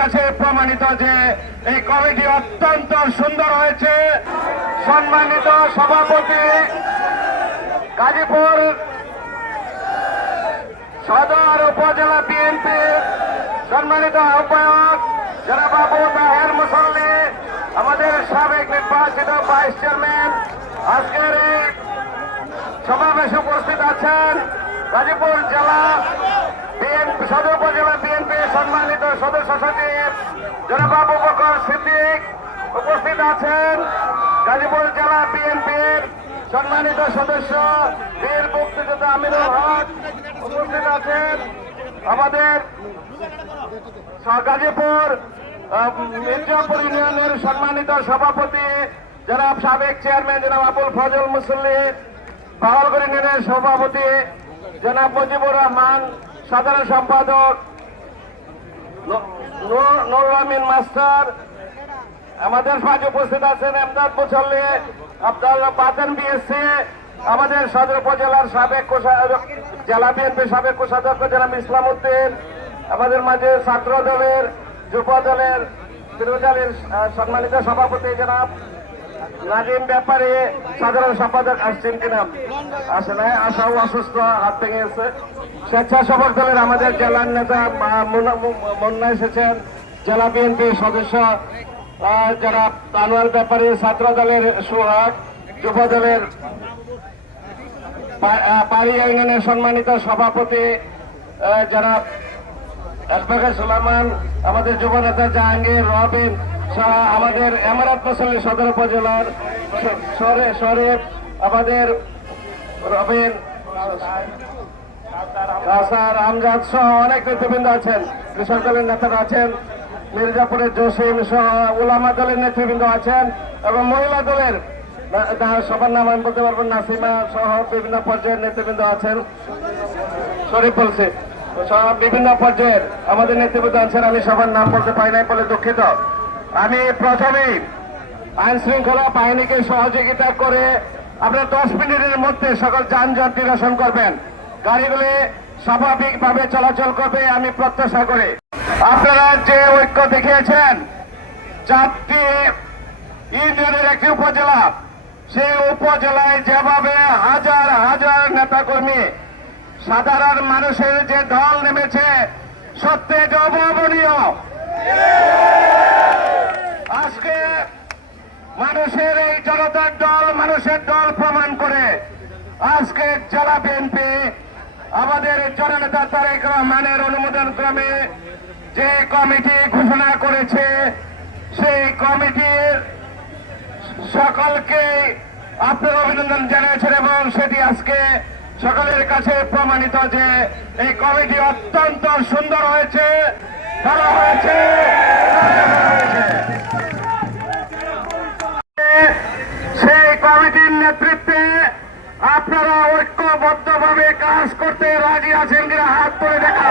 কাছে প্রমাণিত যে এই কমিটি অত্যন্ত সুন্দর হয়েছে। সম্মানিত সভাপতি গাজীপুর সদর উপজেলা বিএনপির সম্মানিত আহ্বায়ক যারা বাবু তাহের মুসল্লি, আমাদের সাবেক নির্বাচিত ভাইস চেয়ারম্যান, আজকের এই সমাবেশে উপস্থিত আছেন গাজীপুর জেলা বিএনপি সদর উপজেলা বিএনপি সম্মানিত সদস্য সচিব জনাব আবু বকর সিদ্দিক উপস্থিত আছেন গাজীপুর জেলা বিএনপির সম্মানিত সদস্য বীর মুক্তিযোদ্ধা আমিনুল হক উপস্থিত আছেন আমাদের গাজীপুর মির্জাপুর ইউনিয়নের সম্মানিত সভাপতি জনাব সাবেক চেয়ারম্যান জনাব আবুল ফজল মুসল্লি, বাহলগড় ইউনিয়নের সভাপতি জনাব মুজিবুর রহমান, সাধারণ সম্পাদক নূর- নুরুল আমিন মাস্টার আমাদের মাঝে উপস্থিত আছেন এমদাদ মুসল্লি আব্দুল বাতেন বিএসসি আমাদের সদর উপজেলার সাবেক জেলা বিএনপি সাবেক কোষাধ্যক্ষ জনাব ইসলাম উদ্দিন আমাদের মাঝে ছাত্র দলের, যুব দলের ফিরোজালির সম্মানিত সভাপতি জনাব নাজিম ব্যাপারে, সাধারণ সম্পাদক আসছেন কিনা আসে নাই আশাও অসুস্থ, হাত ভেঙে গেছে। স্বেচ্ছাসেবক দলের আমাদের জেলার নেতা মুন্না- এসেছেন। জেলা বিএনপির সদস্য যারা আনোয়ার ব্যাপারে ছাত্র দলের সোহাগ যুব দলের পা- আহ, পাড়ি ইউনিয়নের সম্মানিত সভাপতি যারা এসবাকে সুলাইমান আমাদের যুব নেতা জাহাঙ্গীর রবিন আমাদের এমারাত মুসল্লি সদর উপজেলার সরে আমাদের রবিন আমজাদ সহ অনেক নেতৃবৃন্দ আছেন কৃষক দলের নেতারা আছেন। মির্জাপুরের জসিম সহ উলামা দলের নেতৃবৃন্দ আছেন এবং মহিলা দলের সবার নাম আমি বলতে পারব নাসিমা সহ বিভিন্ন পর্যায়ের নেতৃবৃন্দ আছেন। শরীফ বলছে সব বিভিন্ন পর্যায়ের আমাদের নেতৃবৃন্দ আছেন, আমি সবার নাম বলতে পারি নাই বলে দুঃখিত। আমি প্রথমেই আইন শৃঙ্খলা বাহিনীকে সহযোগিতা করে আপনার দশ মিনিটের মধ্যে সকল যানজট নিরসন করবেন। গাড়িগুলি স্বাভাবিকভাবে চলাচল করবে, আমি প্রত্যাশা করি। আপনারা যে ঐক্য দেখিয়েছেন, চারটি ইউনিয়নের একটি উপজেলা, সেই উপজেলায় যেভাবে হাজার হাজার নেতাকর্মী, সাধারণ মানুষের যে দল নেমেছে, সত্যি অভাবনীয় আজকে মানুষের এই জনতার দল, মানুষের দল প্রমাণ করে, আজকে জেলা বিএনপি আমাদের জননেতা তারেক রহমানের অনুমোদন ক্রমে যে কমিটি ঘোষণা করেছে, সেই কমিটির সকলকে আপনার অভিনন্দন জানিয়েছেন এবং সেটি আজকে সকলের কাছে প্রমাণিত যে এই কমিটি অত্যন্ত সুন্দর হয়েছে, ভালো হয়েছে কার্যকর হয়েছে। সেই কমিটির নেতৃত্বে আপনারা ঐক্যবদ্ধভাবে কাজ করতে রাজি আছেন কিনা হাত তুলে দেখা